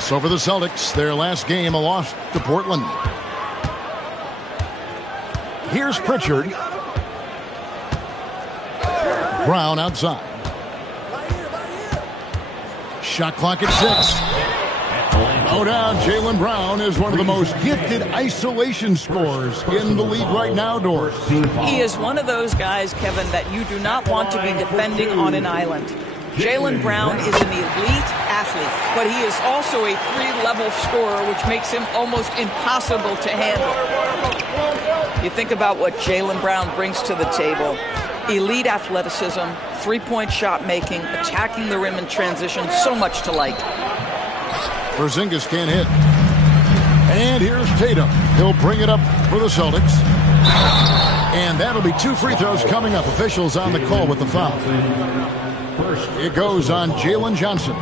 So for the Celtics, their last game, a loss to Portland. Here's Pritchard. Brown outside. Shot clock at 6. No doubt, Jaylen Brown is one of the most gifted isolation scorers in the league right now, Doris. He is one of those guys, Kevin, that you do not want to be defending on an island. Jaylen Brown is an elite athlete, but he is also a 3-level scorer, which makes him almost impossible to handle. You think about what Jaylen Brown brings to the table. Elite athleticism, 3-point shot making, attacking the rim in transition, so much to like. Porzingis can't hit. And here's Tatum. He'll bring it up for the Celtics. And that'll be 2 free throws coming up. Officials on the call with the foul. It goes on Jalen Johnson.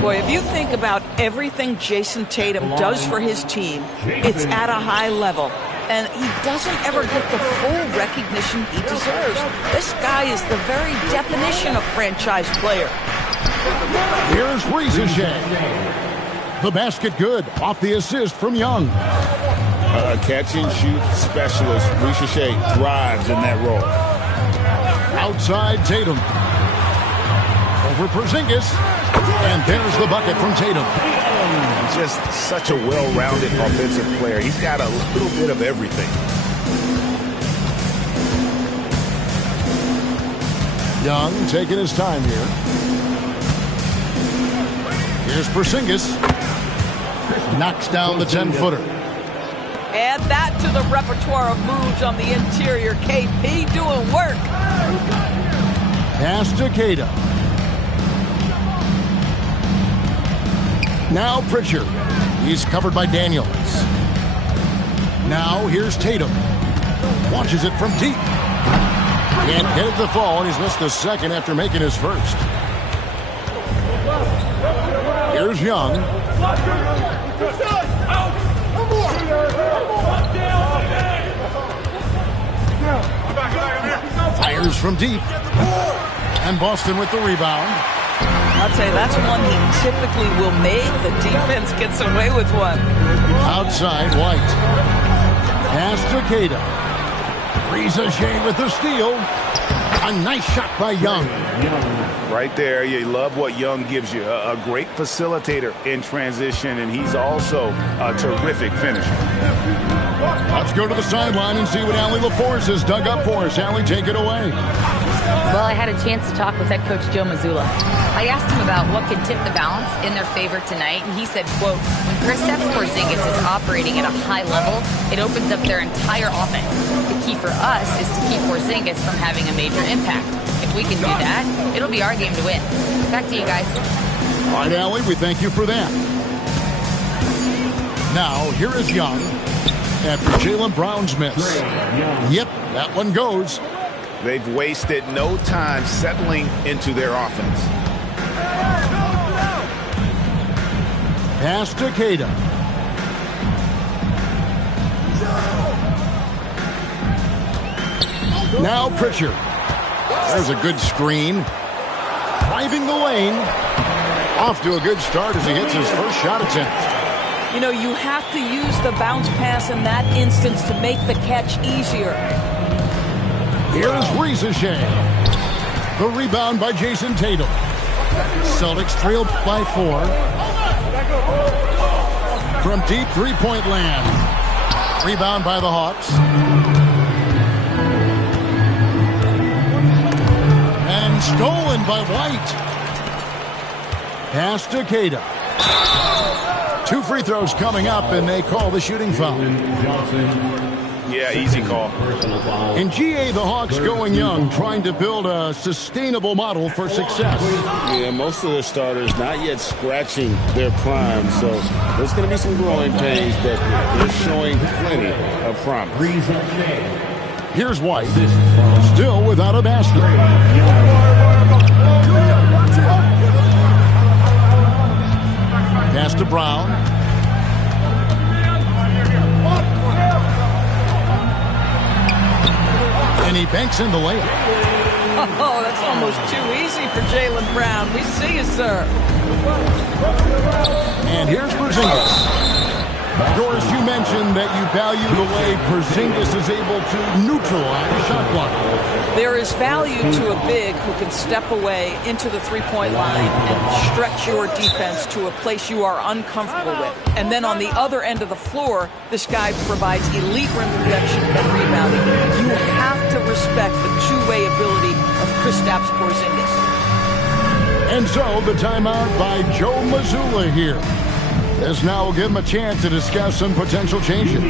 Boy, if you think about everything Jason Tatum does for his team, it's at a high level. And he doesn't ever get the full recognition he deserves. This guy is the very definition of franchise player. Here's Risacher. The basket good off the assist from Young. A catch-and-shoot specialist. Risacher thrives in that role. Outside Tatum. Over Porzingis. And there's the bucket from Tatum. Just such a well-rounded offensive player. He's got a little bit of everything. Young taking his time here. Here's Porzingis. Knocks down the 10-footer. Add that to the repertoire of moves on the interior. KP doing work. Pass to Queta. Now Pritchard. He's covered by Daniels. Now here's Tatum. Launches it from deep. Can't get it to fall, and he's missed the second after making his first. Here's Young. Fires from deep. And Boston with the rebound. I'll tell you, that's one he typically will make. The defense gets away with one. Outside, White. Pass to Queta. Risacher with the steal. A nice shot by Young. Right there, you love what Young gives you. A great facilitator in transition, and he's also a terrific finisher. Let's go to the sideline and see what Allie LaForce has dug up for us. Allie, take it away. Well, I had a chance to talk with head coach Joe Mazzulla. I asked him about what could tip the balance in their favor tonight, and he said, quote, when Kristaps Porzingis is operating at a high level, it opens up their entire offense. The key for us is to keep Porzingis from having a major impact. If we can do that, it'll be our game to win. Back to you guys. All right, Allie, we thank you for that. Now, here is Young after Jaylen Brown's miss. Yep, that one goes. They've wasted no time settling into their offense. Pass to Queta. Now Pritchard. There's a good screen. Driving the lane. Off to a good start as he hits his first shot attempt. You know, you have to use the bounce pass in that instance to make the catch easier. Here's Risacher. The rebound by Jason Tatum. Celtics trailed by 4. From deep three-point land. Rebound by the Hawks. And stolen by White. Pass to Queta. 2 free throws coming up, and they call the shooting foul. Yeah, easy call. In GA, the Hawks going young, trying to build a sustainable model for success. Yeah, most of the starters not yet scratching their prime, so there's going to be some growing pains, but they're showing plenty of promise. Here's White, still without a basket. Pass to Brown. And he banks in the layup. Oh, that's almost too easy for Jaylen Brown. We see you, sir. And here's Porzingis. Doris, you mentioned that you value the way Porzingis is able to neutralize shot blocking. There is value to a big who can step away into the three-point line and stretch your defense to a place you are uncomfortable with. And then on the other end of the floor, this guy provides elite rim protection and rebounding. You have to respect the two-way ability of Kristaps Porzingis. And so the timeout by Joe Mazzulla here. This now will give him a chance to discuss some potential changes.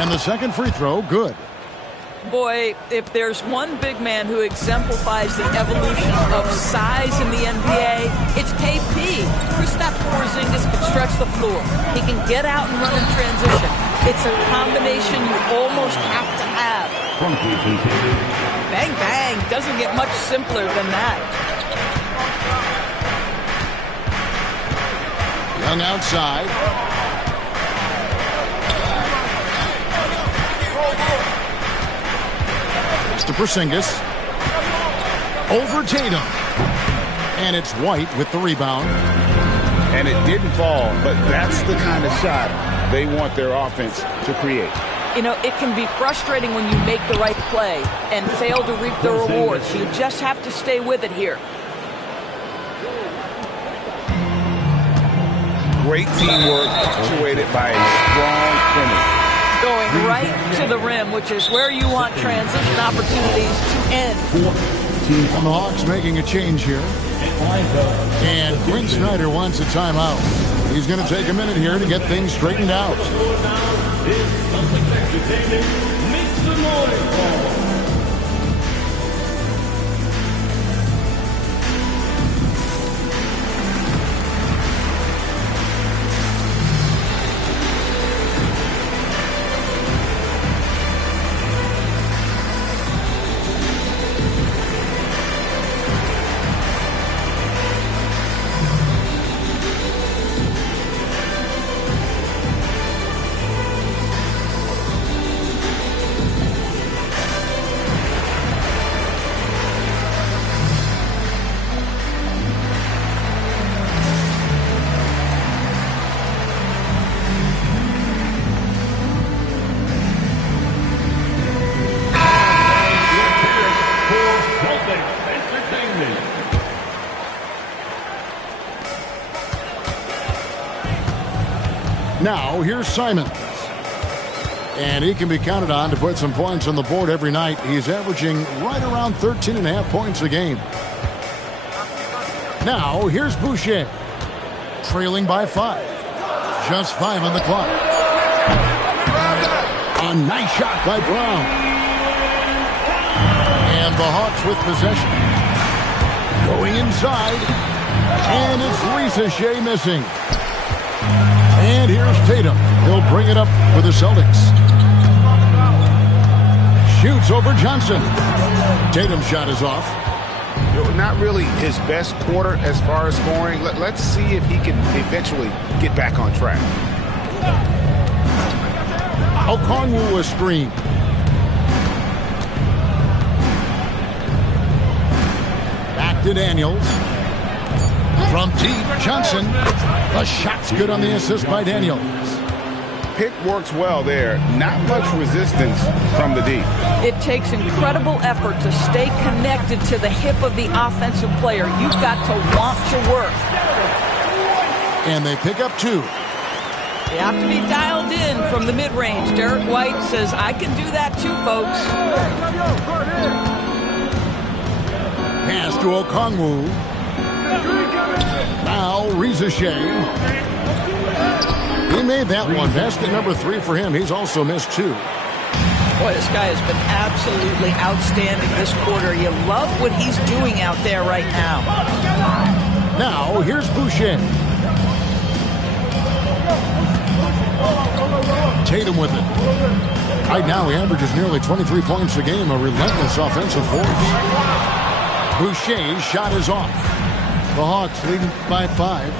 And the second free throw, good. Boy, if there's one big man who exemplifies the evolution of size in the NBA, it's KP. Kristaps Porzingis can stretch the floor. He can get out and run in transition. It's a combination you almost have to have. Bang, bang. Doesn't get much simpler than that. Young outside. To Porzingis. Over Tatum. And it's White with the rebound. And it didn't fall, but that's the kind of shot they want their offense to create. You know, it can be frustrating when you make the right play and fail to reap the rewards. You just have to stay with it here. Great teamwork punctuated by a strong finish. Going right to the rim, which is where you want transition opportunities to end. And the Hawks making a change here. And Quinn Snyder wants a timeout. He's going to take a minute here to get things straightened out. Now, here's Simons. And he can be counted on to put some points on the board every night. He's averaging right around 13.5 points a game. Now, here's Boucher. Trailing by 5. Just 5 on the clock. A nice shot by Brown. And the Hawks with possession. Going inside. And it's Lisa Shea missing. And here's Tatum. He'll bring it up for the Celtics. Shoots over Johnson. Tatum's shot is off. Not really his best quarter as far as scoring. Let's see if he can eventually get back on track. Okongwu a screen. Back to Daniels. From deep, Johnson. The shot's good on the assist by Daniels. Pick works well there. Not much resistance from the D. It takes incredible effort to stay connected to the hip of the offensive player. You've got to want to work. And they pick up 2. You have to be dialed in from the mid-range. Derek White says, I can do that too, folks. Pass to Okongwu. Now Reza Shea. He made that one. Basket number 3 for him. He's also missed 2. Boy, this guy has been absolutely outstanding this quarter. You love what he's doing out there right now. Now, here's Boucher. Tatum with it. Right now, he averages nearly 23 points a game, a relentless offensive force. Boucher's shot is off. The Hawks leading by 5.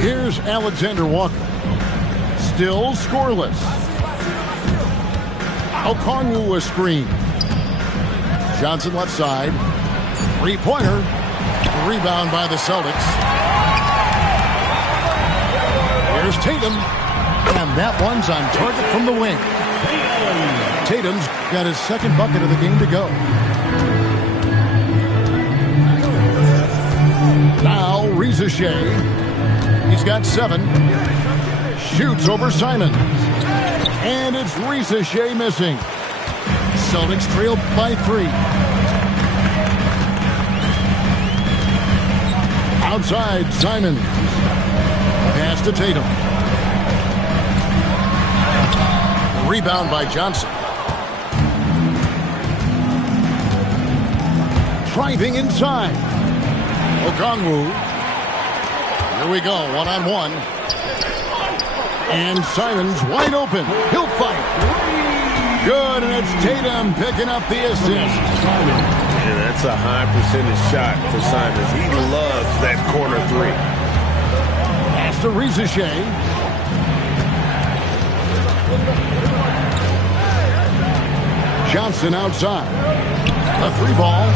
Here's Alexander Walker. Still scoreless. Okongwu a screen. Johnson left side. 3-pointer. Rebound by the Celtics. Here's Tatum. And that one's on target from the wing. Tatum's got his second bucket of the game to go. Now Reza Shea. He's got 7. Shoots over Simons. And it's Reza Shea missing. Celtics trail by 3. Outside, Simons. Pass to Tatum. Rebound by Johnson. Driving inside. Okongwu. Here we go, one-on-one. And Simons wide open. He'll fight. Good, and it's Tatum picking up the assist. Yeah, that's a high percentage shot for Simons. He loves that corner 3. Pass to Reza Shea. Johnson outside. A 3-ball.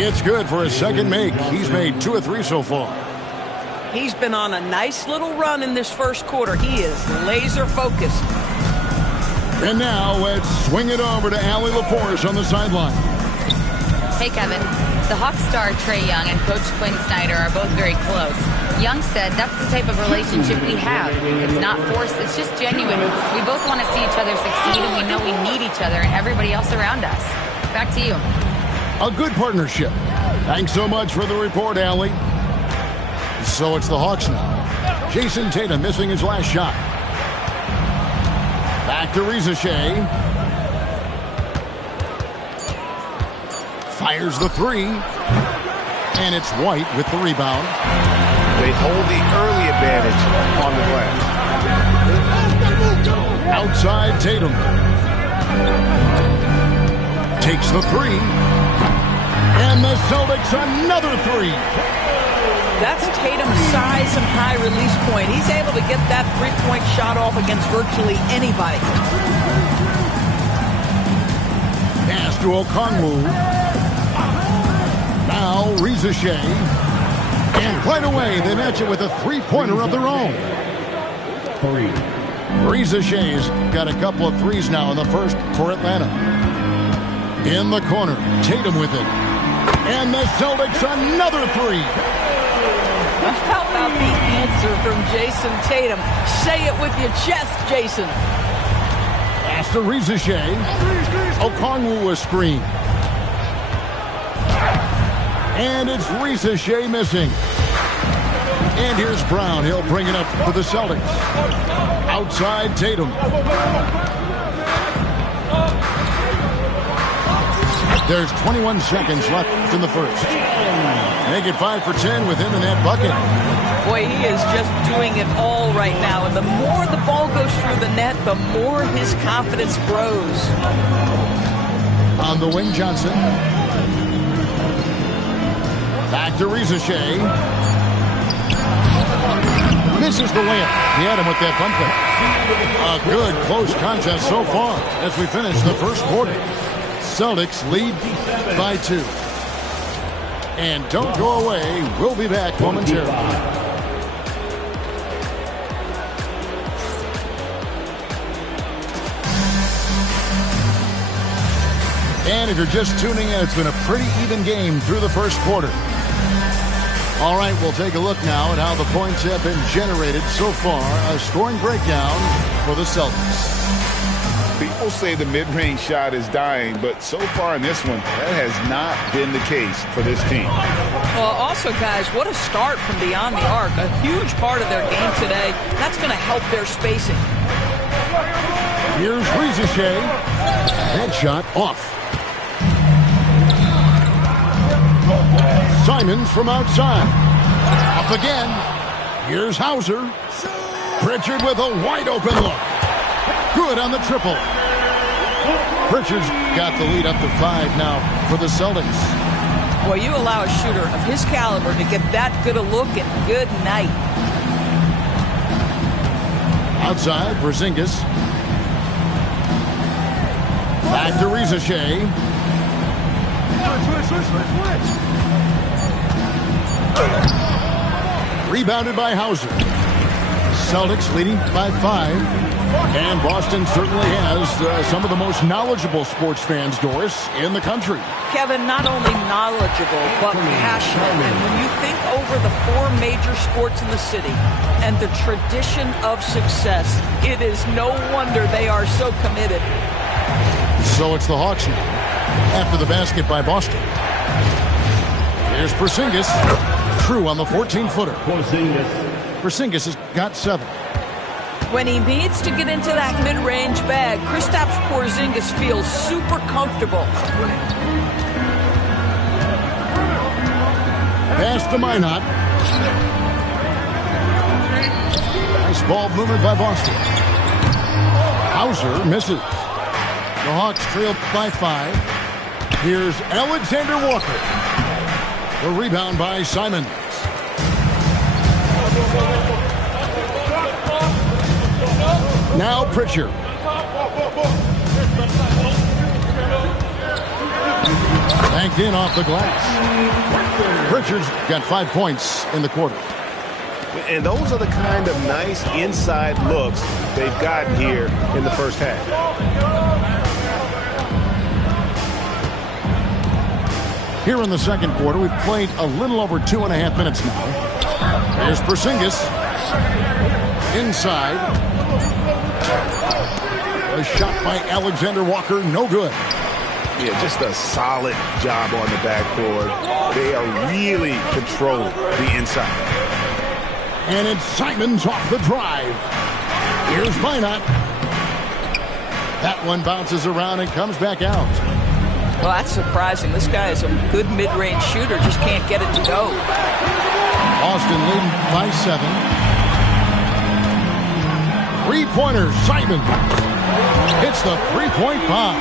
It's good for his second make. He's made 2 of 3 so far. He's been on a nice little run in this first quarter. He is laser focused. And now let's swing it over to Allie LaForce on the sideline. Hey, Kevin. The Hawks star Trae Young and Coach Quinn Snyder are both very close. Young said that's the type of relationship we have. It's not forced, it's just genuine. We both want to see each other succeed, and we know we need each other and everybody else around us. Back to you. A good partnership. Thanks so much for the report, Allie. So it's the Hawks now. Jason Tatum missing his last shot. Back to Reza Shea. Fires the 3. And it's White with the rebound. They hold the early advantage on the glass. Outside Tatum. Takes the 3. And the Celtics another 3. That's Tatum's size and high release point. He's able to get that 3-point shot off against virtually anybody. Pass to Okongwu. Now Reza Shea. And right away they match it with a 3-pointer of their own. 3. Reza Shea's got a couple of 3s now in the first for Atlanta. In the corner, Tatum with it. And the Celtics another 3. How about the answer from Jason Tatum? Say it with your chest, Jason. Pass to Reza Shea. Okongwu a screen. And it's Reza Shea missing. And here's Brown. He'll bring it up for the Celtics. Outside Tatum. There's 21 seconds left in the first. Make it 5 for 10 with him in that bucket. Boy, he is just doing it all right now. And the more the ball goes through the net, the more his confidence grows. On the wing, Johnson. Back to Reza Shea. Misses the layup. He had him with that bump fake. A good close contest so far as we finish the first quarter. Celtics lead by 2. And don't go away. We'll be back momentarily. And if you're just tuning in, it's been a pretty even game through the first quarter. All right, we'll take a look now at how the points have been generated so far. A scoring breakdown for the Celtics. People say the mid-range shot is dying, but so far in this one, that has not been the case for this team. Well, also, guys, what a start from beyond the arc. A huge part of their game today. That's going to help their spacing. Here's Rizachet. That shot off. Simons from outside. Up again. Here's Hauser. Pritchard with a wide open look. Good on the triple. Pritchard's got the lead up to 5 now for the Celtics. Well, you allow a shooter of his caliber to get that good a look, and good night. Outside, Porzingis. Back to Rizachet. Rebounded by Hauser. Celtics leading by 5. And Boston certainly has some of the most knowledgeable sports fans, Doris, in the country. Kevin, not only knowledgeable, but passionate. And when you think over the 4 major sports in the city and the tradition of success, it is no wonder they are so committed. So it's the Hawks now, after the basket by Boston. Here's Porzingis. True on the 14-footer. Porzingis has got 7. When he needs to get into that mid-range bag, Kristaps Porzingis feels super comfortable. Pass to Minot. Nice ball movement by Boston. Hauser misses. The Hawks trail by 5. Here's Alexander Walker. The rebound by Simons. Now Pritchard. Banked in off the glass. Pritchard's got 5 points in the quarter. And those are the kind of nice inside looks they've gotten here in the first half. Here in the second quarter, we've played a little over 2.5 minutes now. Here's Porzingis. Inside. A shot by Alexander Walker, no good. Yeah, just a solid job on the backboard. They are really controlling the inside. And it's Simons off the drive. Here's Minot. That one bounces around and comes back out. Well, that's surprising. This guy is a good mid-range shooter, just can't get it to go. Boston leading by 7. 3-pointer, Simon hits the 3-point bomb.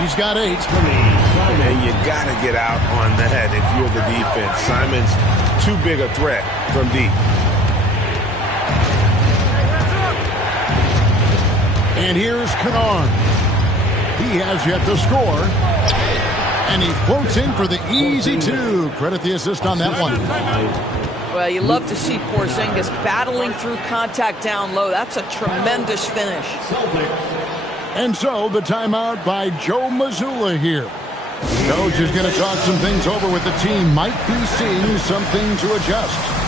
He's got 8. And you got to get out on that if you're the defense. Simon's too big a threat from deep. And here's Kennard. He has yet to score. And he floats in for the easy 2. Credit the assist on that one. Well, you love to see Porzingis battling through contact down low. That's a tremendous finish. And so the timeout by Joe Mazzulla here. Coach is going to talk some things over with the team. Might be seeing something to adjust.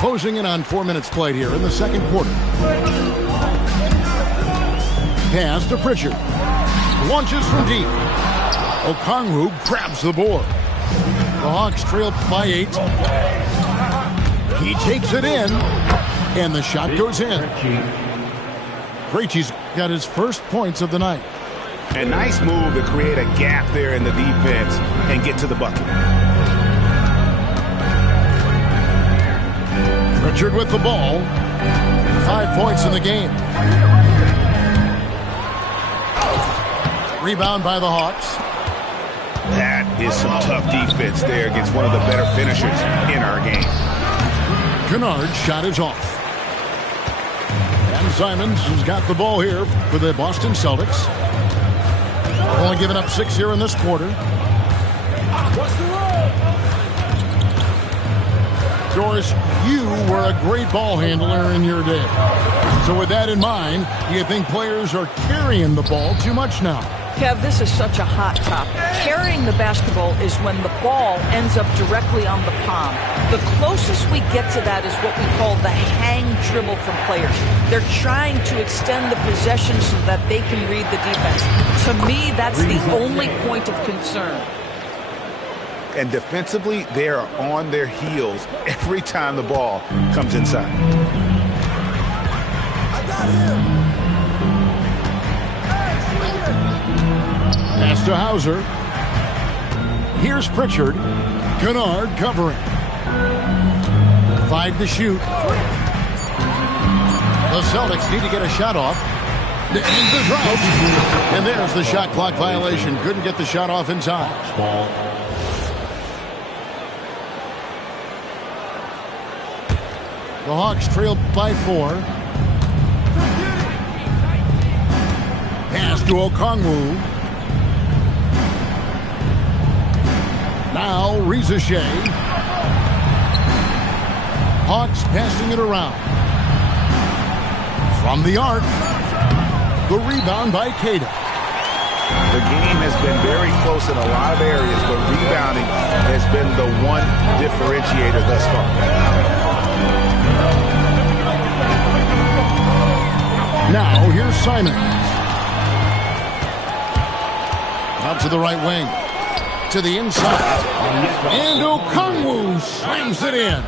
Closing in on 4 minutes played here in the second quarter. Pass to Pritchard. Launches from deep. Okongwu grabs the board. The Hawks trail by 8. He takes it in, and the shot goes in. Krejci's got his first points of the night. A nice move to create a gap there in the defense and get to the bucket. Pritchard with the ball. 5 points in the game. Rebound by the Hawks. That is some tough defense there against one of the better finishers in our game. Kennard's shot is off. And Simons has got the ball here for the Boston Celtics. Only giving up 6 here in this quarter. Doris, you were a great ball handler in your day. So with that in mind, do you think players are carrying the ball too much now? Kev, this is such a hot topic. Carrying the basketball is when the ball ends up directly on the palm. The closest we get to that is what we call the hang dribble from players. They're trying to extend the possession so that they can read the defense. To me, that's the only point of concern. And defensively, they are on their heels every time the ball comes inside. Pass to Hauser. Here's Pritchard. Kennard covering. 5 to shoot. The Celtics need to get a shot off. And the drought. And there's the shot clock violation. Couldn't get the shot off in time. The Hawks trail by 4. Pass to Okongwu. Now Rizachet. Hawks passing it around. From the arc. The rebound by Queta. The game has been very close in a lot of areas, but rebounding has been the one differentiator thus far. Now here's Simons. Out to the right wing. To the inside. And Okongwu slams it in.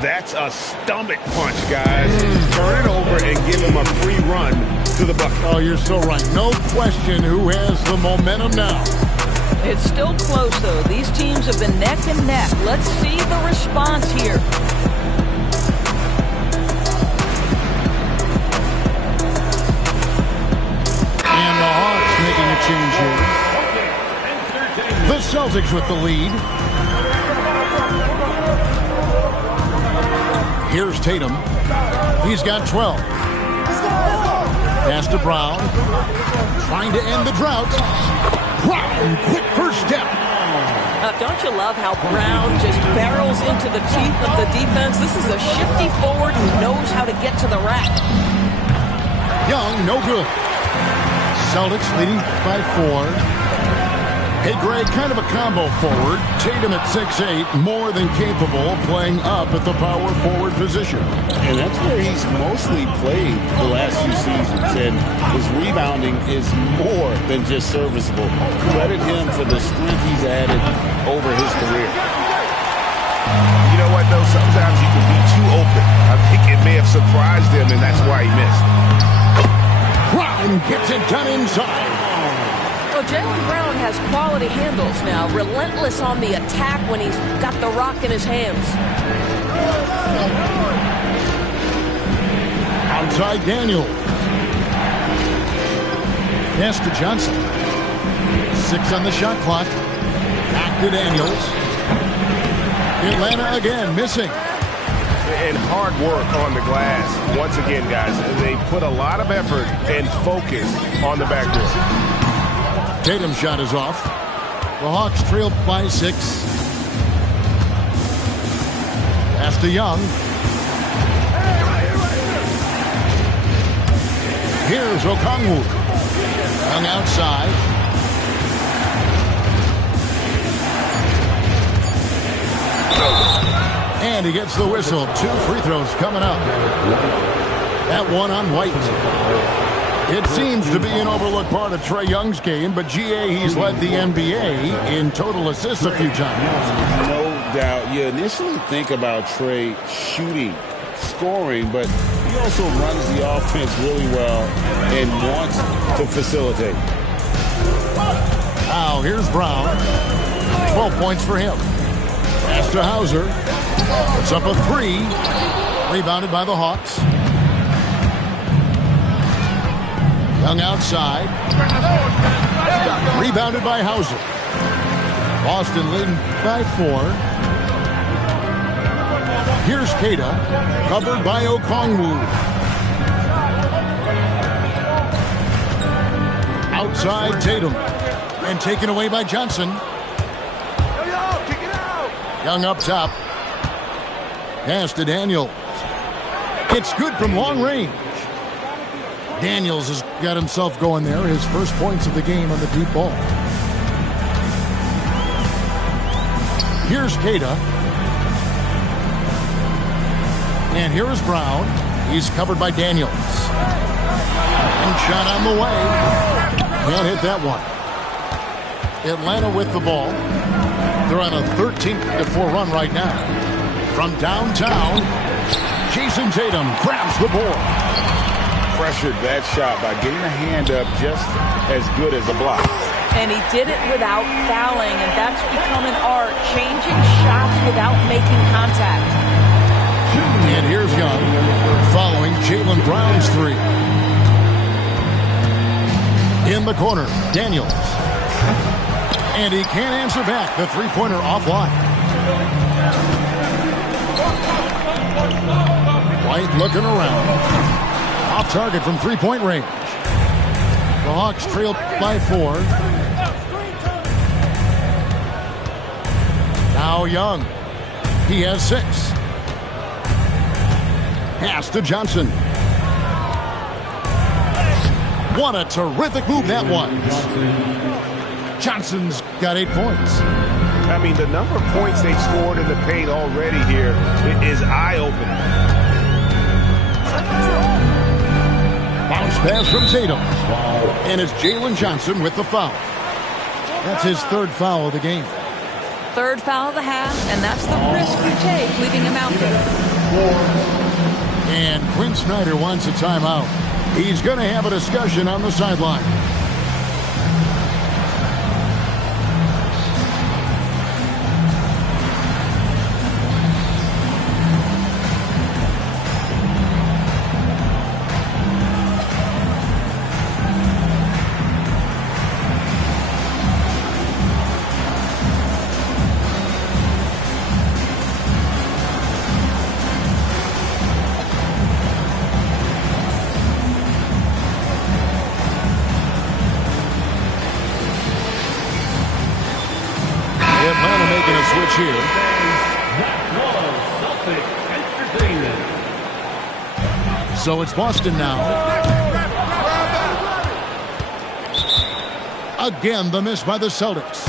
That's a stomach punch, guys. Turn it over and give him a free run to the bucket. Oh, you're so right. No question who has the momentum now. It's still close, though. These teams have been neck and neck. Let's see the response here. And the Hawks making a change here. The Celtics with the lead. Here's Tatum. He's got 12. Pass to Brown. Trying to end the drought. Brown, quick first step. Don't you love how Brown just barrels into the teeth of the defense? This is a shifty forward who knows how to get to the rack. Young, no good. Celtics leading by 4. Hey, Greg, kind of a combo forward. Tatum at 6'8", more than capable of playing up at the power forward position. And that's where he's mostly played the last few seasons. And his rebounding is more than just serviceable. Credit him for the strength he's added over his career. You know what, though? Sometimes you can be too open. I think it may have surprised him, and that's why he missed. Brown gets it done inside. Well, Jaylen Brown has quality handles now. Relentless on the attack when he's got the rock in his hands. Outside Daniel. Pass to Johnson. 6 on the shot clock. Back to Daniels. Atlanta again missing. And hard work on the glass. Once again, guys, they put a lot of effort and focus on the backboard. Tatum's shot is off. The Hawks trail by 6. Pass to Young. Here's Okongwu. Young outside. And he gets the whistle. 2 free throws coming up. That one on White. It seems to be an overlooked part of Trae Young's game, but GA, he's led the NBA in total assists a few times. No doubt. You initially think about Trae shooting, scoring, but he also runs the offense really well and wants to facilitate. Now here's Brown. 12 points for him. Pass to Hauser. It's up a 3. Rebounded by the Hawks. Young outside. Rebounded by Hauser. Boston leading by 4. Here's Keita. Covered by Okongwu. Outside Tatum. And taken away by Johnson. Young up top. Pass to Daniels. It's good from long range. Daniels has got himself going there. His first points of the game on the deep ball. Here's Keita. And here is Brown. He's covered by Daniels. And shot on the way. Can't hit that one. Atlanta with the ball. They're on a 13-4 run right now. From downtown, Jason Tatum grabs the board. Pressured that shot by getting a hand up just as good as a block. And he did it without fouling, and that's become an art, changing shots without making contact. And here's Young following Jaylen Brown's 3. In the corner, Daniels. And he can't answer back. The three-pointer offline. White looking around. Off target from three-point range. The Hawks trail by 4. Now Young. He has 6. Pass to Johnson. What a terrific move that was. Johnson's got 8 points. I mean, the number of points they've scored in the paint already here is eye-opening. Bounce pass from Tatum. And it's Jalen Johnson with the foul. That's his 3rd foul of the game. 3rd foul of the half, and that's the risk you take, leaving him out there. And Quinn Snyder wants a timeout. He's going to have a discussion on the sideline. So it's Boston now. Again, the miss by the Celtics.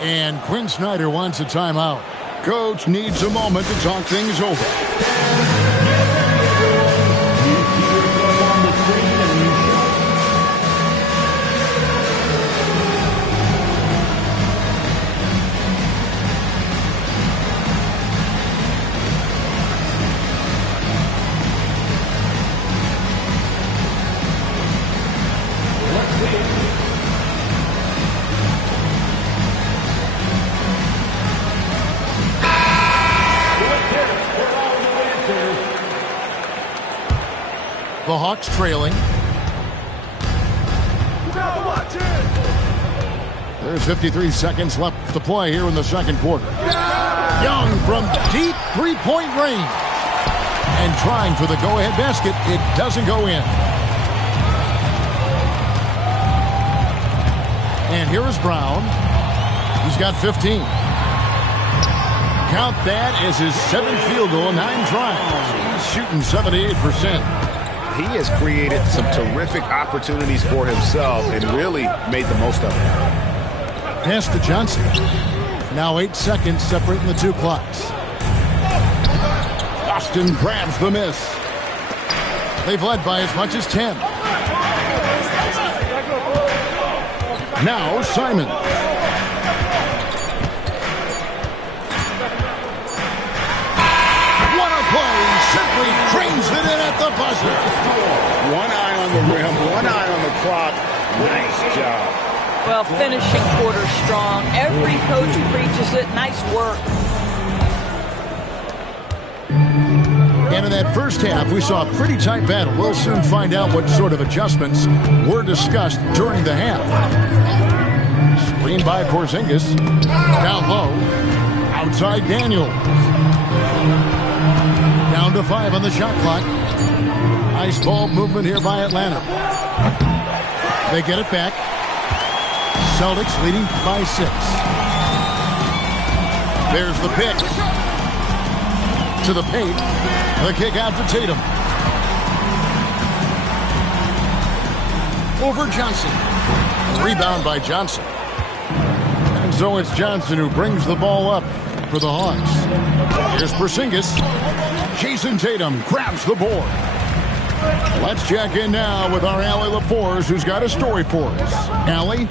And Quinn Snyder wants a timeout. Coach needs a moment to talk things over. The Hawks trailing. There's 53 seconds left to play here in the second quarter. Young from deep three-point range. And trying for the go-ahead basket. It doesn't go in. And here is Brown. He's got 15. Count that as his 7th field goal, 9 tries. He's shooting 78%. He has created some terrific opportunities for himself and really made the most of it. Pass to Johnson. Now 8 seconds separating the two clocks. Austin grabs the miss. They've led by as much as 10. Now Simon. What a play! Simply trains it in at the buzzer. One eye on the rim, one eye on the clock. Nice job. Well, finishing quarter strong. Every coach preaches it. Nice work. And in that first half, we saw a pretty tight battle. We'll soon find out what sort of adjustments were discussed during the half. Screen by Porzingis. Down low. Outside Daniels. Down to 5 on the shot clock. Nice ball movement here by Atlanta. They get it back. Celtics leading by 6. There's the pick. To the paint. The kick out to Tatum. Over Johnson. Rebound by Johnson. And so it's Johnson who brings the ball up for the Hawks. Here's Porzingis. Jason Tatum grabs the board. Let's check in now with our Allie LaForce, who's got a story for us. Allie?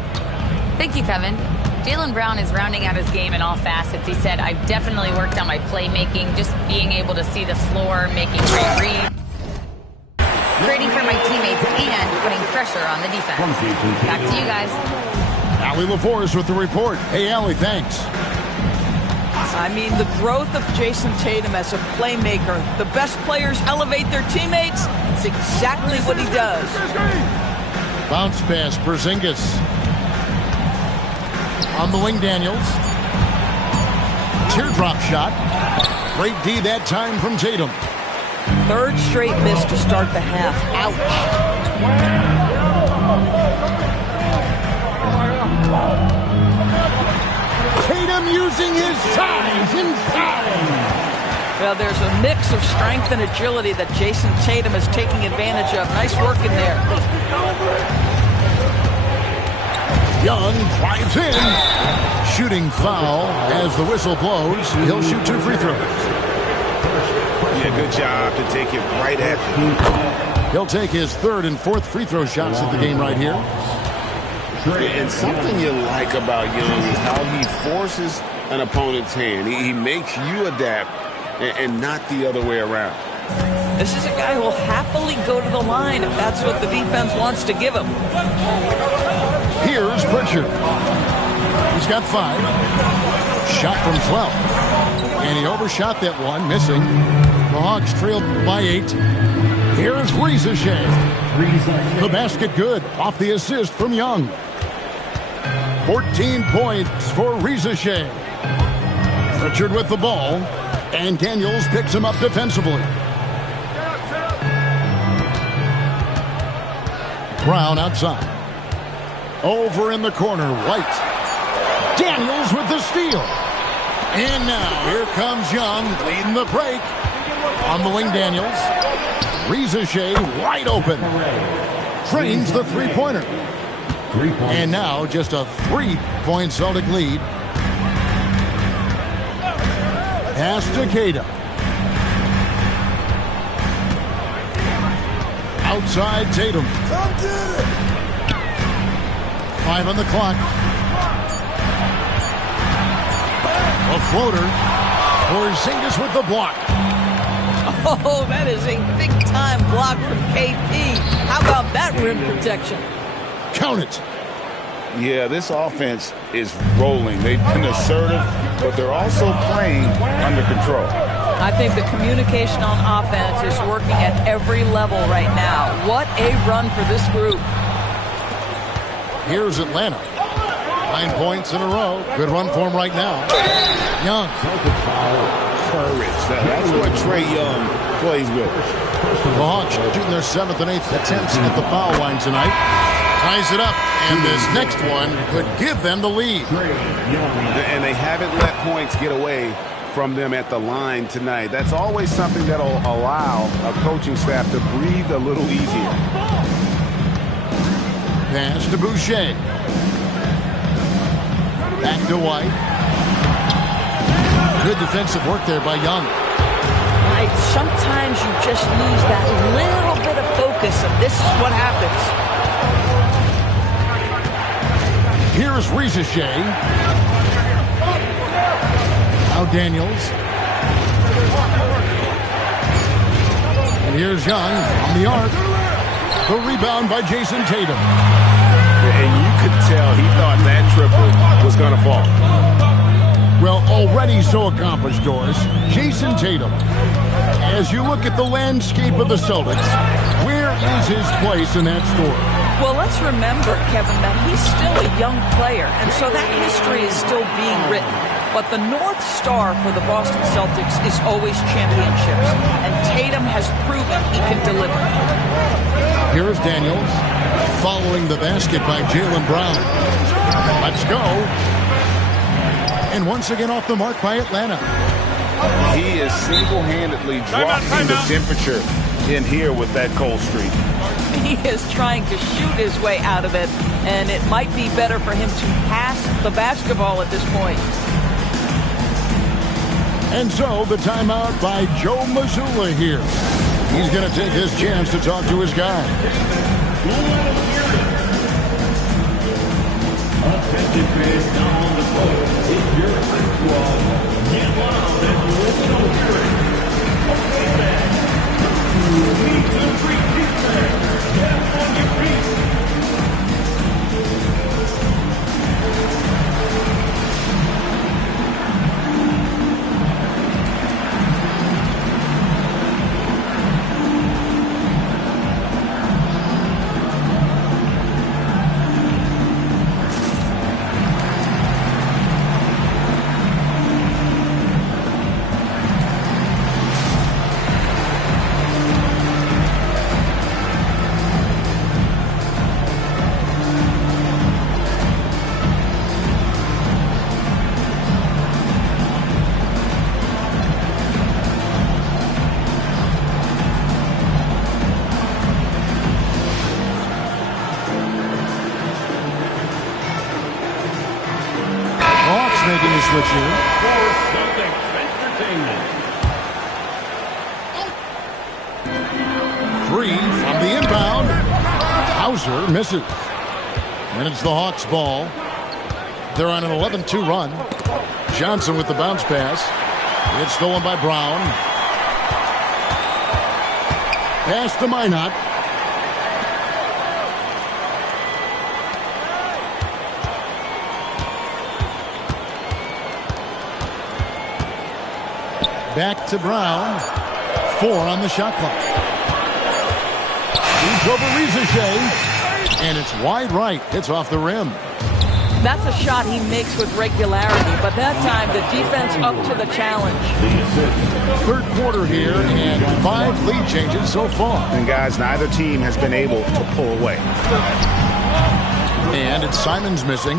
Thank you, Kevin. Jaylen Brown is rounding out his game in all facets. He said, I've definitely worked on my playmaking, just being able to see the floor, making great reads, creating for my teammates, and putting pressure on the defense. Back to you guys. Allie LaForce with the report. Hey, Allie, thanks. I mean, the growth of Jason Tatum as a playmaker. The best players elevate their teammates. It's exactly what he does. Bounce pass, Porzingis. On the wing, Daniels. Teardrop shot. Great D that time from Tatum. Third straight miss to start the half. Ouch. Tatum using his size inside. Well, there's a mix of strength and agility that Jason Tatum is taking advantage of. Nice work in there. Young drives in. Shooting foul as the whistle blows. He'll shoot 2 free throws. Yeah, good job to take it right at the hoop. He'll take his 3rd and 4th free throw shots at the game right here. And something you like about Young is how he forces an opponent's hand. He makes you adapt and not the other way around. This is a guy who will happily go to the line if that's what the defense wants to give him. Here's Pritchard. He's got 5. Shot from 12. And he overshot that one, missing. The Hawks trailed by 8. Here's Risacher. The basket good off the assist from Young. 14 points for Risacher. Pritchard with the ball. And Daniels picks him up defensively. Brown outside. Over in the corner, White. Daniels with the steal. And now, here comes Young, leading the break. On the wing, Daniels. Risacher wide open. Trains the three-pointer. And now, just a 3-point Celtic lead. Pass to Queta. Outside Tatum. 5 on the clock. A floater. Porzingis with the block. Oh, that is a big-time block from KP. How about that rim protection? Count it. Yeah, this offense is rolling. They've been assertive, but they're also playing under control. I think the communication on offense is working at every level right now. What a run for this group. Here's Atlanta. 9 points in a row. Good run for him right now. Young. Courage. That's what Trae Young plays with. The Hawks shooting their 7th and 8th attempts at the foul line tonight. Ties it up, and this next one could give them the lead. And they haven't let points get away from them at the line tonight. That's always something that'll allow a coaching staff to breathe a little easier. Pass to Boucher. Back to White. Good defensive work there by Young. Right, sometimes you just lose that little bit of focus, and this is what happens. Here's Rizachet. Now Daniels. And here's Young from the arc. The rebound by Jason Tatum. And you could tell he thought that triple was going to fall. Well, already so accomplished, Doris. Jason Tatum. As you look at the landscape of the Celtics, where is his place in that story? Well, let's remember, Kevin, that he's still a young player, and so that history is still being written. But the North Star for the Boston Celtics is always championships, and Tatum has proven he can deliver. Here's Daniels, following the basket by Jaylen Brown. Let's go. And once again off the mark by Atlanta. He is single-handedly dropping the temperature in here with that cold streak. He is trying to shoot his way out of it, and it might be better for him to pass the basketball at this point. And so the timeout by Joe Mazzulla here. He's going to take his chance to talk to his guy. Offensive creative now on the court. It's your first wall. Get wild and listen to hearing. Okay, man. Need to free defense. Get on your feet. Making a switch here. For Celtics Entertainment. 3 from the inbound. Hauser misses. And it's the Hawks' ball. They're on an 11-2 run. Johnson with the bounce pass. It's stolen by Brown. Pass to Minot. Back to Brown. 4 on the shot clock. He's over Rizachet. And it's wide right. It's off the rim. That's a shot he makes with regularity, but that time the defense up to the challenge. Third quarter here and 5 lead changes so far. And guys, neither team has been able to pull away. And it's Simons missing.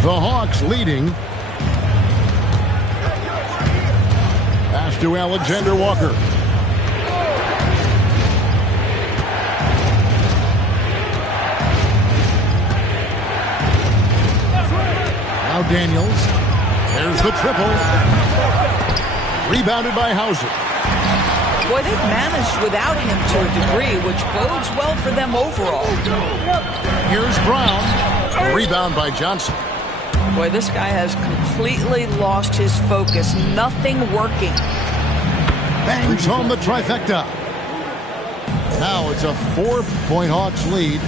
The Hawks leading. Pass to Alexander Walker. Now Daniels. There's the triple. Rebounded by Hauser. Boy, they've managed without him to a degree, which bodes well for them overall. Here's Brown. Rebound by Johnson. Boy, this guy has completely lost his focus. Nothing working. Bangs home the trifecta. Now it's a 4-point Hawks lead.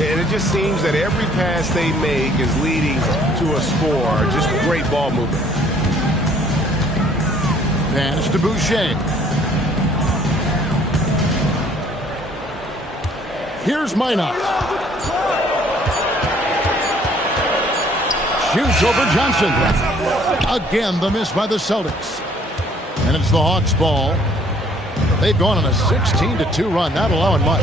And it just seems that every pass they make is leading to a score. Just great ball movement. Pass to Boucher. Here's Minot. Shoots over Johnson. Again, the miss by the Celtics. And it's the Hawks' ball. They've gone on a 16-2 run, not allowing much.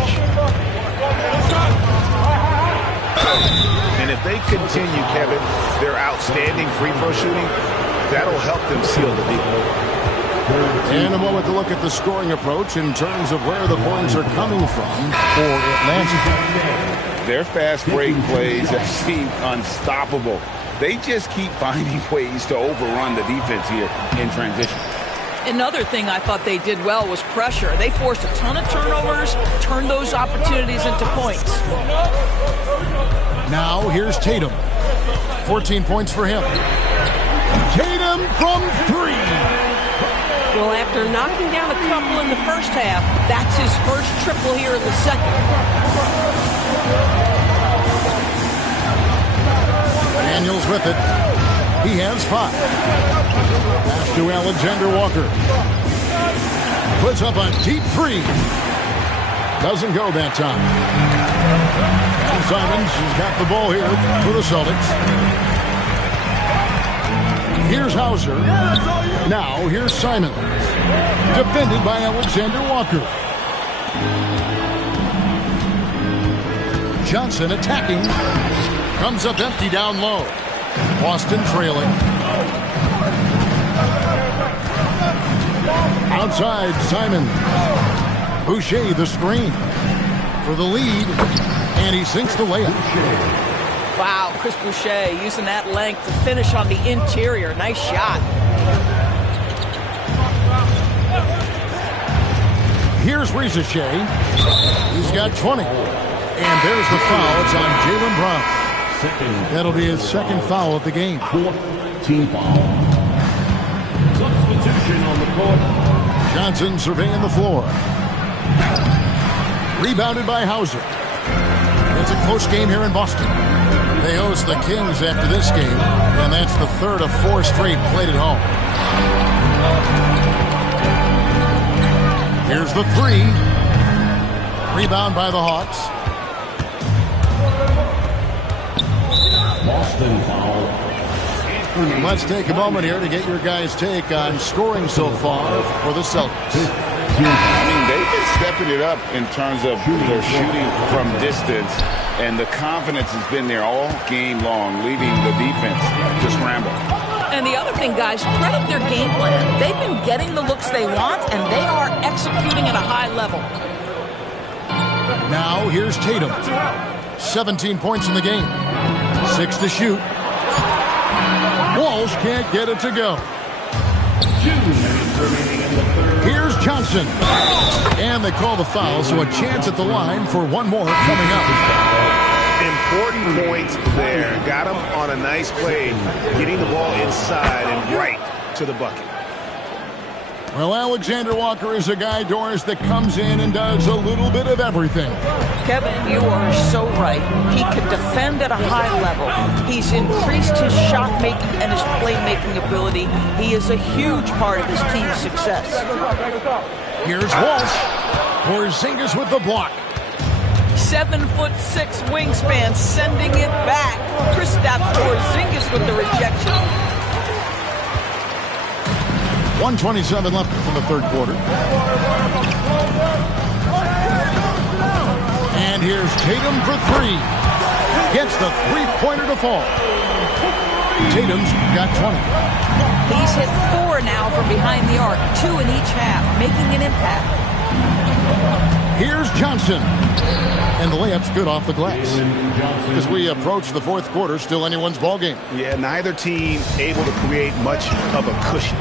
And if they continue, Kevin, their outstanding free throw shooting, that'll help them seal the deal. And a moment to look at the scoring approach in terms of where the points are coming from for Atlanta. Their fast break plays have seemed unstoppable. They just keep finding ways to overrun the defense here in transition. Another thing I thought they did well was pressure. They forced a ton of turnovers, turned those opportunities into points. Now here's Tatum. 14 points for him. Tatum from 3. Well, after knocking down a couple in the first half, that's his first triple here in the second. Daniels with it. He has 5. Pass to Alexander Walker. Puts up a deep 3. Doesn't go that time. And Simons has got the ball here for the Celtics. Here's Hauser. Now here's Simons. Defended by Alexander Walker. Johnson attacking. Comes up empty down low. Boston trailing. Outside, Simons. Boucher the screen for the lead. And he sinks the layup. Wow, Chris Boucher using that length to finish on the interior. Nice shot. Here's Reza Shea. He's got 20. And there's the foul. It's on Jaylen Brown. That'll be his second foul of the game. Team foul. Substitution on the court. Johnson surveying the floor. Rebounded by Hauser. It's a close game here in Boston. They host the Kings after this game, and that's the third of 4 straight played at home. Here's the 3. Rebound by the Hawks. Boston foul. Let's take a moment here to get your guys' take on scoring so far for the Celtics. I mean, they've been stepping it up in terms of their shooting from distance, and the confidence has been there all game long, leaving the defense to scramble. And the other thing, guys, credit their game plan. They've been getting the looks they want, and they are executing at a high level. Now here's Tatum. 17 points in the game. 6 to shoot. Walsh can't get it to go. Here's Johnson. And they call the foul, so a chance at the line for one more coming up. Important points there. Got him on a nice play, getting the ball inside and right to the bucket. Well, Alexander Walker is a guy, Doris, that comes in and does a little bit of everything. Kevin, you are so right. He can defend at a high level. He's increased his shot making and his playmaking ability. He is a huge part of his team's success. Here's Walsh. Porzingis with the block. 7'6" wingspan, sending it back. Kristaps Porzingis with the rejection. 1:27 left in the third quarter. And here's Tatum for 3. Gets the three-pointer to fall. Tatum's got 20. He's hit 4 now from behind the arc, 2 in each half, making an impact. Here's Johnson. And the layup's good off the glass. As we approach the fourth quarter, still anyone's ball game. Yeah, neither team able to create much of a cushion.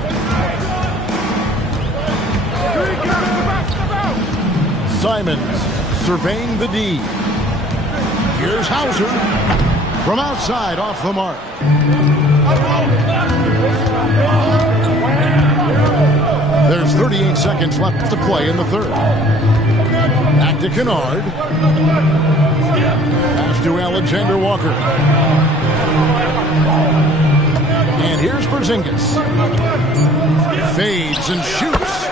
Simons surveying the D. Here's Hauser from outside off the mark. There's 38 seconds left to play in the third. Back to Kennard. Pass to Alexander Walker. And here's Porzingis. Fades and shoots.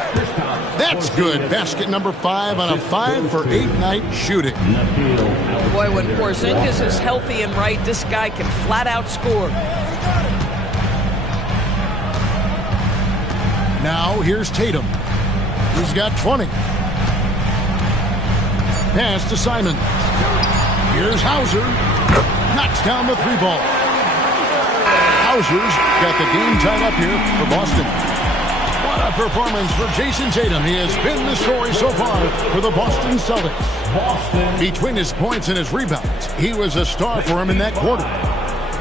That's good. Basket number 5 on a 5-for-8 night shooting. Boy, when Porzingis is healthy and right, this guy can flat out score. Now here's Tatum. He's got 20. Pass to Simons. Here's Hauser. Knocks down the 3-ball. Hauser's got the game tied up here for Boston. What a performance for Jason Tatum. He has been the story so far for the Boston Celtics. Between his points and his rebounds, he was a star for him in that quarter.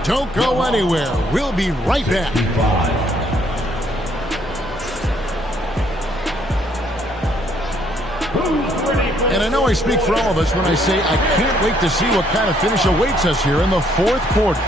Don't go anywhere. We'll be right back. And I know I speak for all of us when I say I can't wait to see what kind of finish awaits us here in the fourth quarter.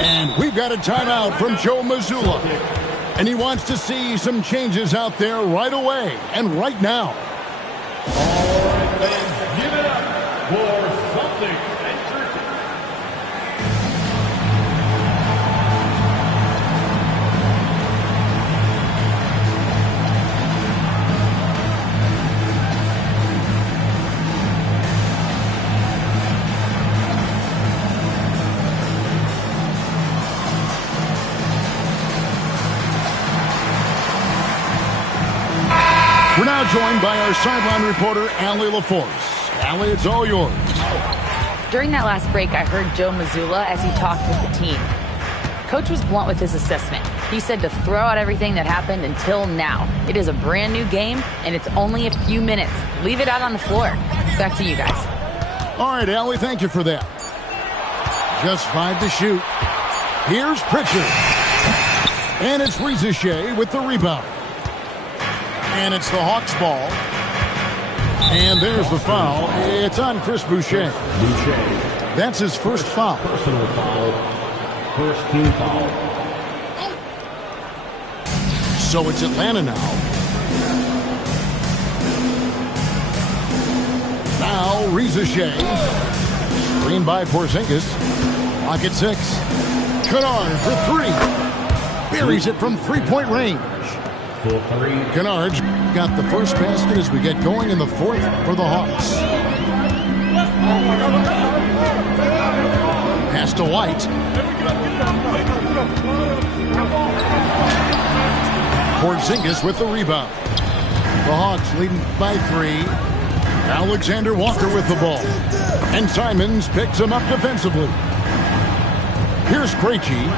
And we've got a timeout from Joe Mazzulla. And he wants to see some changes out there right away and right now. All right, fans, give it up for Celtics. We're now joined by our sideline reporter, Allie LaForce. Allie, it's all yours. During that last break, I heard Joe Mazzulla as he talked with the team. Coach was blunt with his assessment. He said to throw out everything that happened until now. It is a brand new game, and it's only a few minutes. Leave it out on the floor. Back to you guys. All right, Allie, thank you for that. Just 5 to shoot. Here's Pritchard. And it's Reza Shea with the rebound. And it's the Hawks ball. And there's the foul. It's on Chris Boucher. That's his first foul. Personal foul. First team foul. So it's Atlanta now. Now Reza Shea. Screen by Porzingis. Clock at 6. Kennard for 3. Buries it from three-point range. Kennard's got the first basket as we get going in the fourth for the Hawks. Pass to White. Porzingis with the rebound. The Hawks leading by 3. Alexander Walker with the ball. And Simons picks him up defensively. Here's Krejci.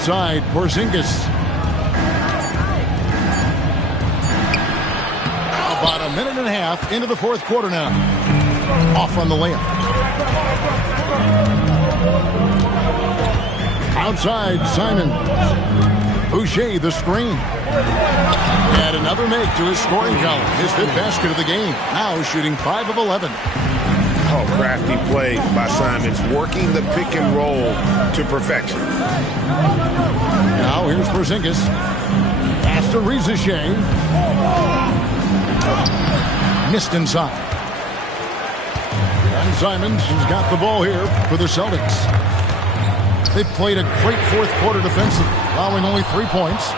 Side, Porzingis. About a minute and a half into the fourth quarter now. Off on the layup. Outside, Simon. Boucher, the screen. And another make to his scoring column. His 5th basket of the game. Now shooting 5 of 11. Oh, crafty play by Simons, working the pick and roll to perfection. Now here's Porzingis. Pass to Reza Shea. Missed inside. And Simons has got the ball here for the Celtics. They played a great fourth quarter defensively, allowing only 3 points.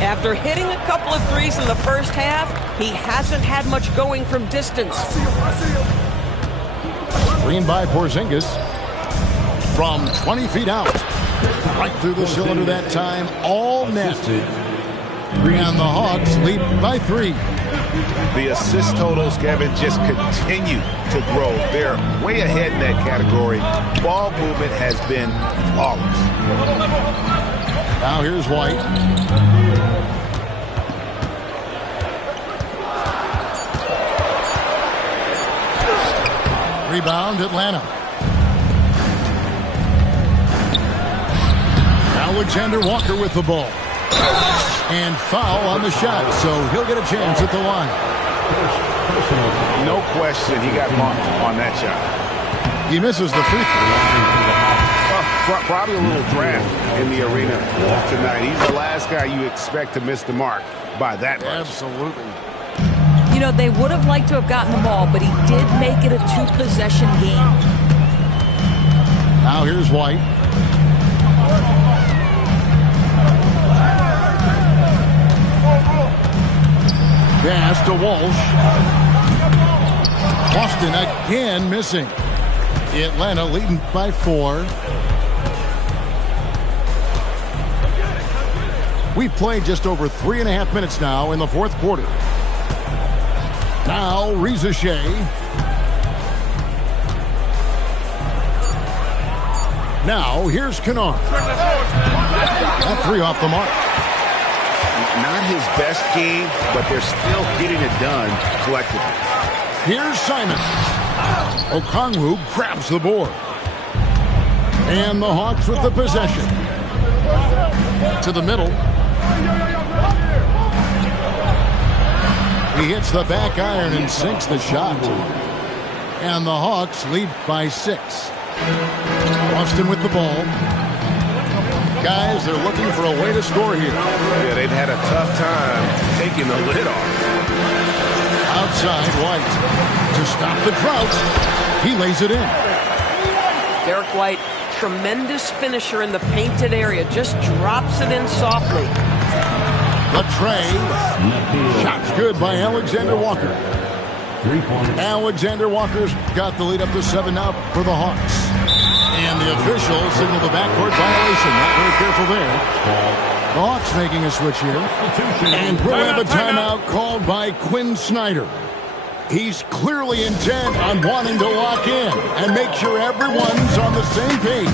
After hitting a couple of threes in the first half, he hasn't had much going from distance. Screen by Porzingis from 20 feet out. Right through the cylinder that time, all net. And the Hawks lead by 3. The assist totals, Kevin, just continue to grow. They're way ahead in that category. Ball movement has been flawless. Now here's White. Rebound, Atlanta. Alexander Walker with the ball. And foul on the shot, so he'll get a chance at the line. No question, he got bumped on that shot. He misses the free throw. Probably a little draft in the arena tonight. He's the last guy you expect to miss the mark by that much. Absolutely. You know, they would have liked to have gotten the ball, but he did make it a two-possession game. Now here's White. Pass to Walsh. Boston again missing. Atlanta leading by 4. We've played just over 3.5 minutes now in the fourth quarter. Now Reza Shea. Now here's Kennard. That 3 off the mark. Not his best game, but they're still getting it done collectively. Here's Simon. Okongwu grabs the board. And the Hawks with the possession. To the middle. He hits the back iron and sinks the shot. And the Hawks lead by 6. Boston with the ball. Guys, they're looking for a way to score here. Yeah, they've had a tough time taking the lid off. Outside, White. To stop the drought, he lays it in. Derek White, tremendous finisher in the painted area. Just drops it in softly. The tray. Shot's good by Alexander Walker. Alexander Walker's got the lead up to 7 now for the Hawks. And the officials signal the backcourt violation. Not very careful there. The Hawks making a switch here. And we'll have a timeout called by Quinn Snyder. He's clearly intent on wanting to lock in and make sure everyone's on the same page.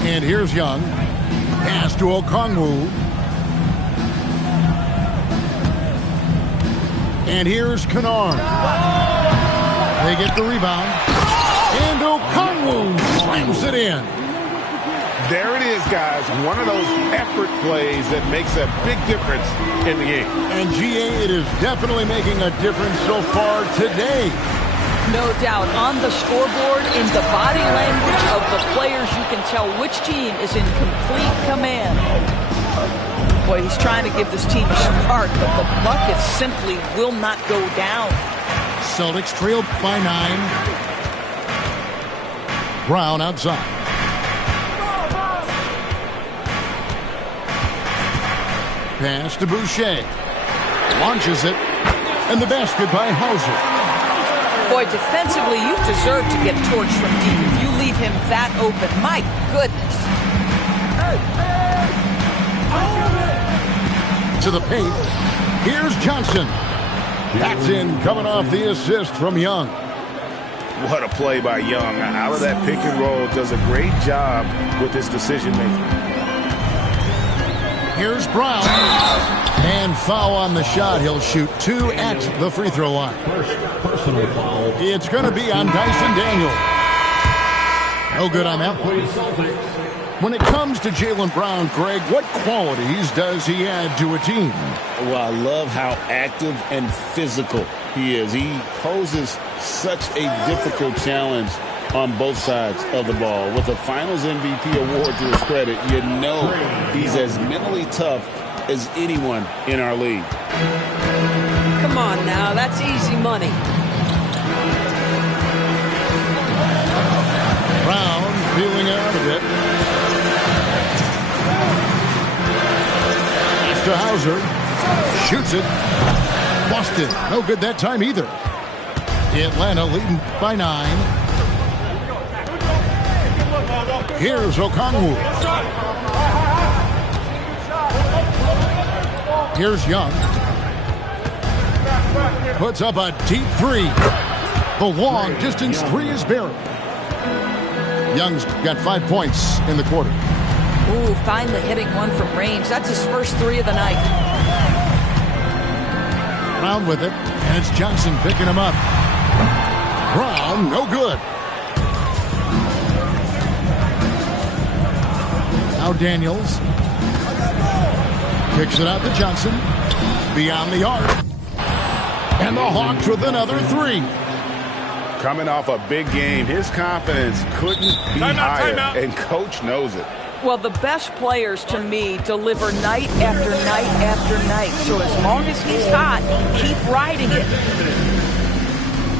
And here's Young. Pass to Okongwu. And here's Kennard. They get the rebound. And Okongwu slams it in. There it is, guys. One of those effort plays that makes a big difference in the game. And GA, it is definitely making a difference so far today. No doubt. On the scoreboard, in the body language of the players, you can tell which team is in complete command. Boy, he's trying to give this team a spark, but the bucket simply will not go down. Celtics trailed by 9. Brown outside. Pass to Boucher. Launches it. And the basket by Hauser. Boy, defensively, you deserve to get torched from deep if you leave him that open. My goodness. To the paint. Here's Johnson. That's in, coming off the assist from Young. What a play by Young. Out of that pick and roll, does a great job with his decision making. Here's Brown. And foul on the shot. He'll shoot 2 at the free throw line. Personal foul. It's going to be on Dyson Daniel. No good on that one. When it comes to Jaylen Brown, Greg, what qualities does he add to a team? Well, I love how active and physical he is. He poses such a difficult challenge on both sides of the ball. With a Finals MVP award to his credit, you know he's as mentally tough as anyone in our league. Come on now, that's easy money. Brown feeling out a bit. Pass to Hauser. Shoots it. Busted. No good that time either. Atlanta leading by 9. Here's Okongwu. Here's Young. Puts up a deep 3. The long distance 3 is buried. Young's got 5 points in the quarter. Ooh, finally hitting one from range. That's his first 3 of the night. Brown with it, and it's Johnson picking him up. Brown, no good. Now Daniels. Kicks it out to Johnson. Beyond the arc. And the Hawks with another 3. Coming off a big game, his confidence couldn't be higher, and coach knows it. Well, the best players to me deliver night after night after night. So as long as he's hot, keep riding it.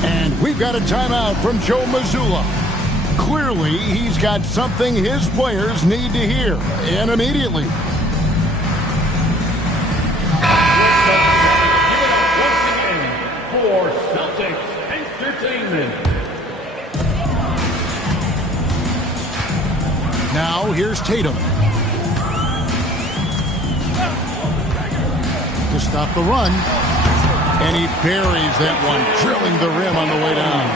And we've got a timeout from Joe Mazzulla. Clearly, he's got something his players need to hear, and immediately. For Celtics Entertainment. Now, here's Tatum. To stop the run. And he buries that one, drilling the rim on the way down.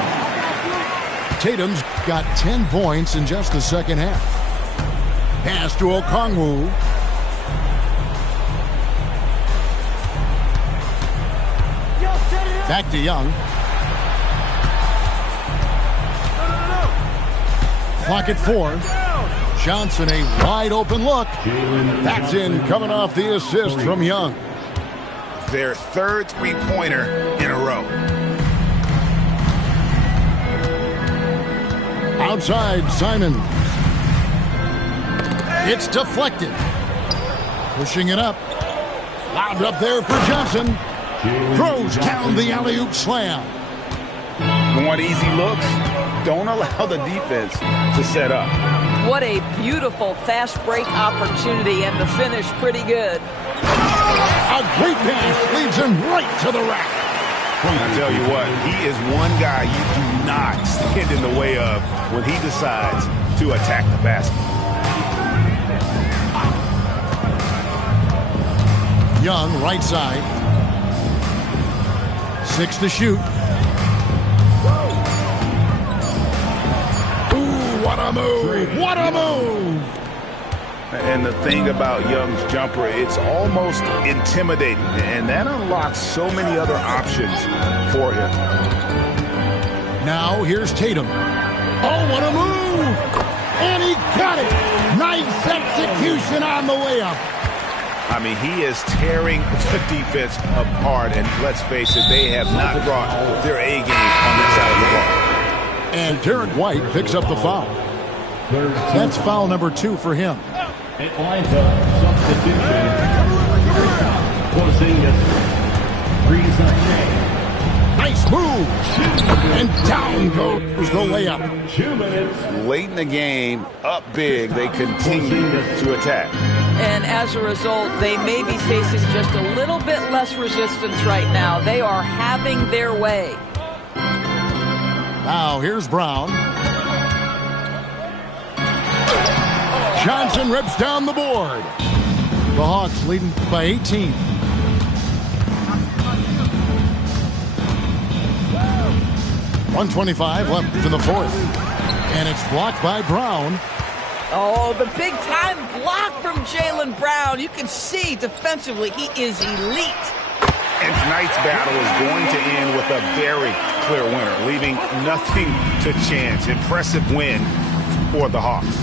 Tatum's got 10 points in just the second half. Pass to Okongwu. Back to Young. Clock at 4. Johnson, a wide open look. That's in, coming off the assist from Young. Their third three-pointer in a row. Outside, Simons. It's deflected. Pushing it up. Lobbed up there for Johnson. Throws down the alley-oop slam. Want easy looks? Don't allow the defense to set up. What a beautiful fast break opportunity, and the finish pretty good. A great pass leads him right to the rack. I tell you what, he is one guy you do not stand in the way of when he decides to attack the basket. Young, right side. 6 to shoot. Ooh, what a move! What a move! And the thing about Young's jumper, it's almost intimidating, and that unlocks so many other options for him. Now here's Tatum. Oh, what a move! And he got it! Nice execution on the way up. I mean, he is tearing the defense apart, and let's face it, they have not brought their A game on this side of the ball. And Derek White picks up the foul. That's foul number 2 for him. Atlanta substitution. Porzingis. Nice move. And down goes the layup. 2 minutes. Late in the game, up big, they continue to attack. And as a result, they may be facing just a little bit less resistance right now. They are having their way. Now here's Brown. Johnson rips down the board. The Hawks leading by 18. .125 left in the fourth. And it's blocked by Brown. Oh, the big-time block from Jaylen Brown. You can see defensively he is elite. And tonight's battle is going to end with a very clear winner, leaving nothing to chance. Impressive win for the Hawks.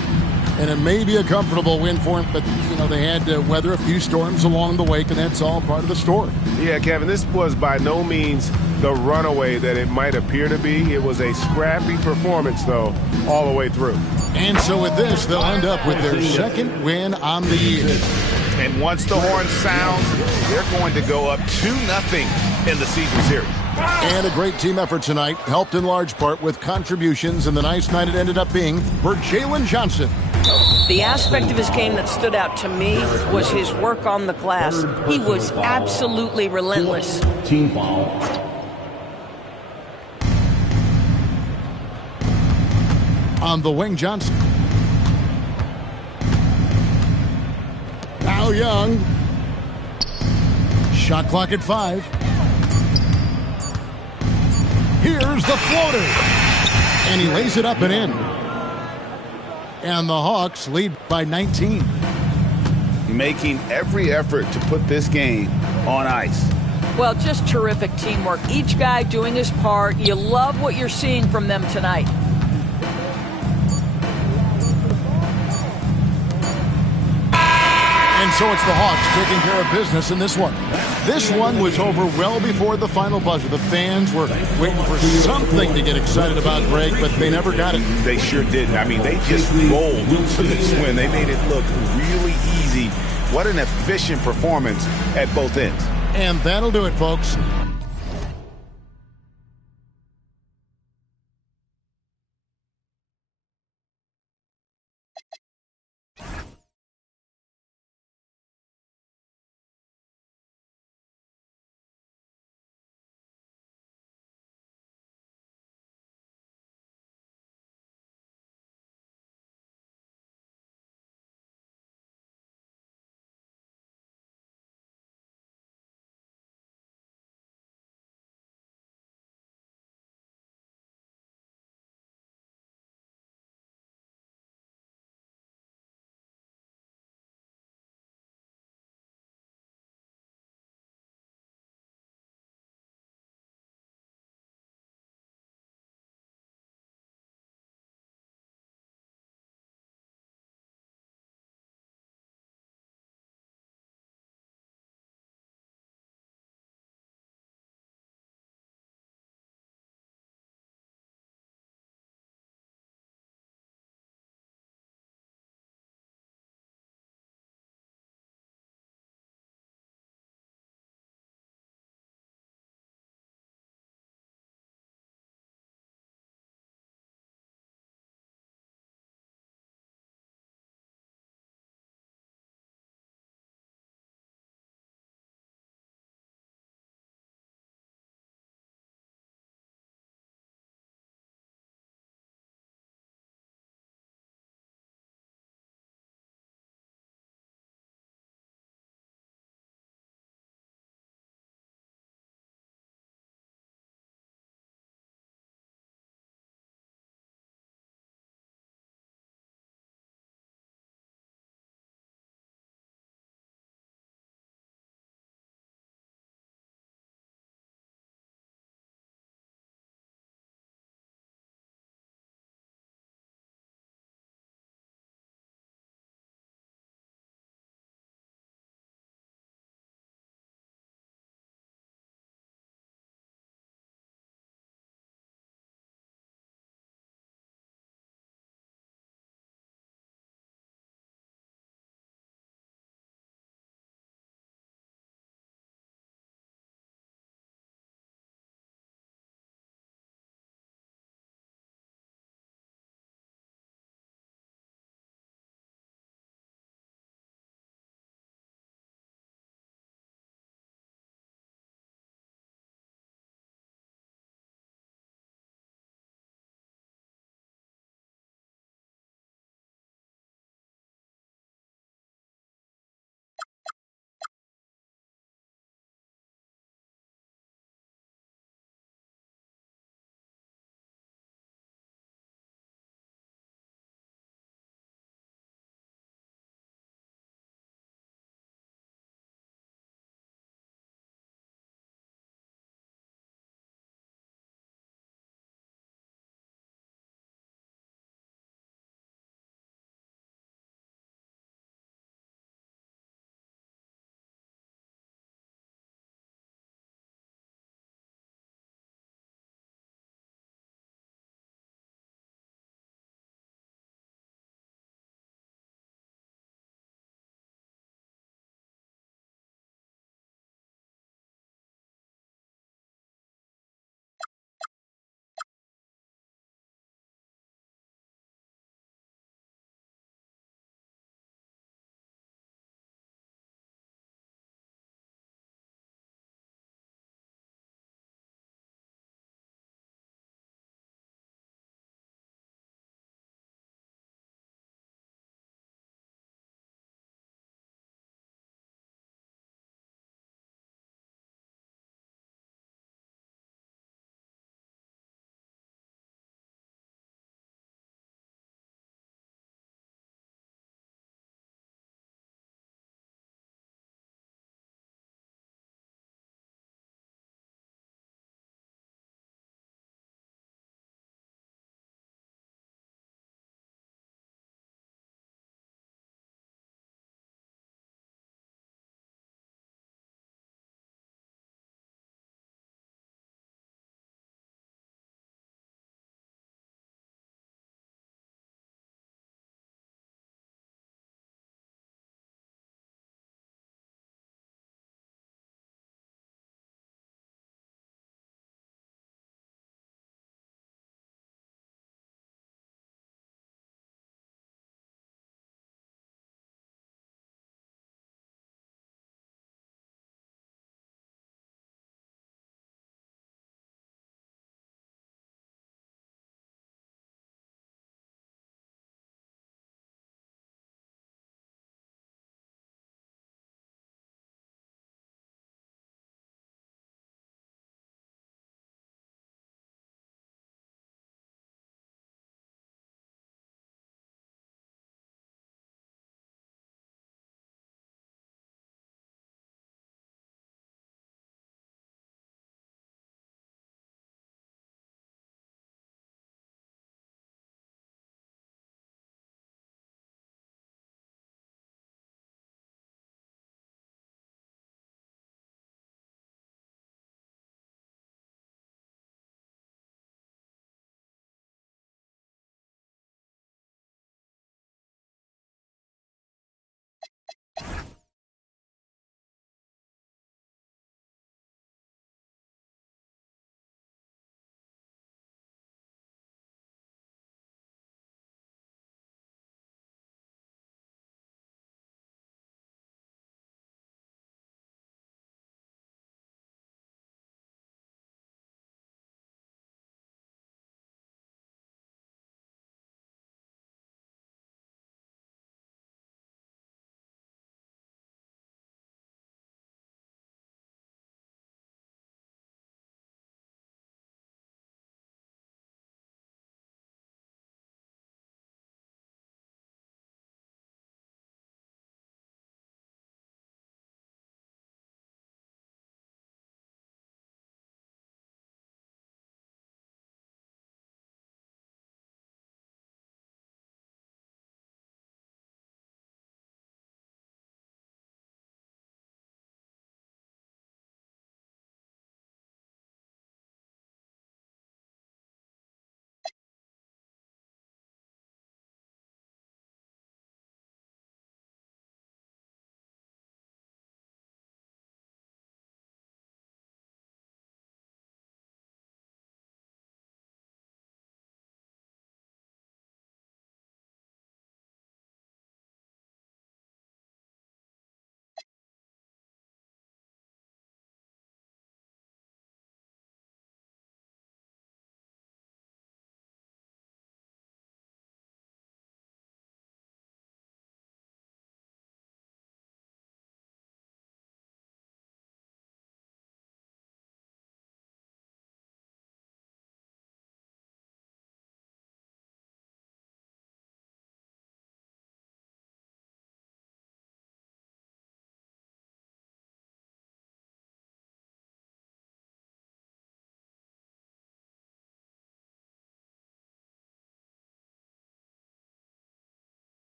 And it may be a comfortable win for them, but, you know, they had to weather a few storms along the way, and that's all part of the story. Yeah, Kevin, this was by no means the runaway that it might appear to be. It was a scrappy performance, though, all the way through. And so with this, they'll end up with their second win on the year. And once the horn sounds, they're going to go up 2-0 in the season series. And a great team effort tonight, helped in large part with contributions, and the nice night it ended up being for Jalen Johnson. The aspect of his game that stood out to me was his work on the glass. He was absolutely relentless. Team foul. On the wing, Johnson. Now Young. Shot clock at 5. Here's the floater. And he lays it up and in. And the Hawks lead by 19. Making every effort to put this game on ice. Well, just terrific teamwork. Each guy doing his part. You love what you're seeing from them tonight. And so it's the Hawks taking care of business in this one. This one was over well before the final buzzer. The fans were waiting for something to get excited about, Greg, but they never got it. They sure didn't. I mean, they just rolled to this win. They made it look really easy. What an efficient performance at both ends. And that'll do it, folks.